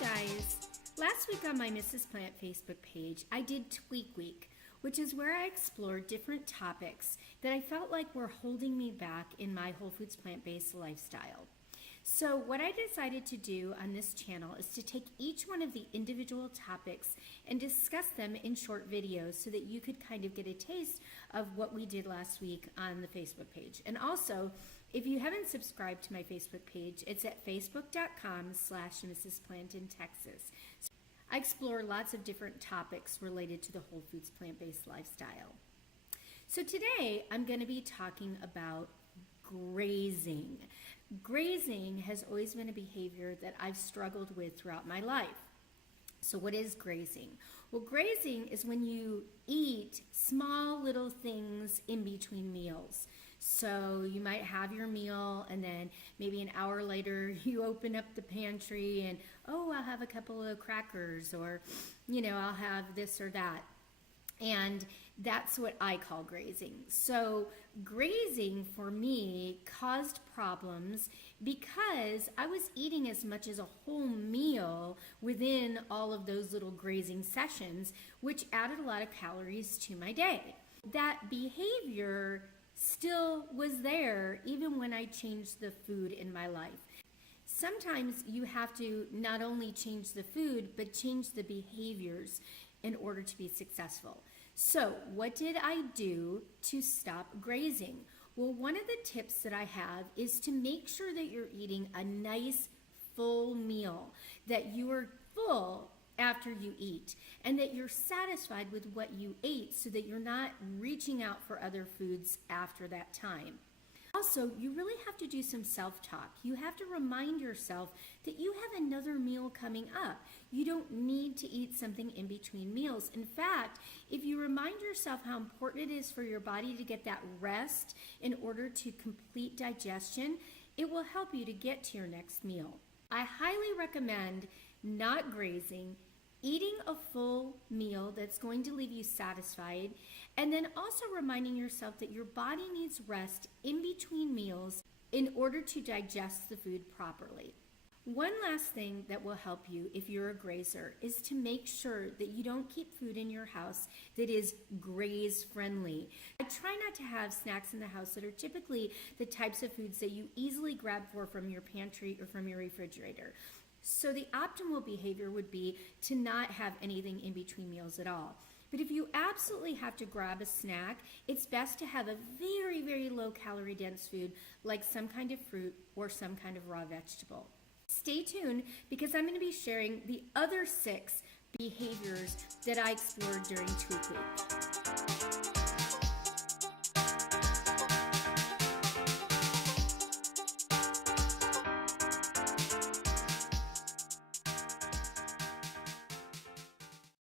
guys, last week on my Mrs. Plant Facebook page, I did Tweak Week, which is where I explored different topics that I felt like were holding me back in my whole foods plant-based lifestyle. So what I decided to do on this channel is to take each one of the individual topics and discuss them in short videos so that you could kind of get a taste of what we did last week on the Facebook page. And also, if you haven't subscribed to my Facebook page, it's at facebook.com/Mrs. Plant in Texas. I explore lots of different topics related to the whole foods plant-based lifestyle. So today I'm going to be talking about grazing. Grazing has always been a behavior that I've struggled with throughout my life. So what is grazing? Well, grazing is when you eat small little things in between meals. So you might have your meal and then maybe an hour later you open up the pantry and, oh, I'll have a couple of crackers, or, I'll have this or that. And that's what I call grazing. So grazing for me caused problems because I was eating as much as a whole meal within all of those little grazing sessions, which added a lot of calories to my day. That behavior still was there even when I changed the food in my life. Sometimes you have to not only change the food, but change the behaviors in order to be successful. So what did I do to stop grazing? Well, one of the tips that I have is to make sure that you're eating a nice full meal, that you are full after you eat, and that you're satisfied with what you ate so that you're not reaching out for other foods after that time. Also, you really have to do some self-talk. You have to remind yourself that you have another meal coming up. You don't need to eat something in between meals. In fact, if you remind yourself how important it is for your body to get that rest in order to complete digestion, it will help you to get to your next meal. I highly recommend not grazing, eating a full meal that's going to leave you satisfied, and then also reminding yourself that your body needs rest in between meals in order to digest the food properly. One last thing that will help you if you're a grazer is to make sure that you don't keep food in your house that is graze friendly. I try not to have snacks in the house that are typically the types of foods that you easily grab from your pantry or from your refrigerator. So the optimal behavior would be to not have anything in between meals at all. But if you absolutely have to grab a snack, it's best to have a very, very low calorie dense food like some kind of fruit or some kind of raw vegetable. Stay tuned because I'm going to be sharing the other 6 behaviors that I explored during Tweak Week.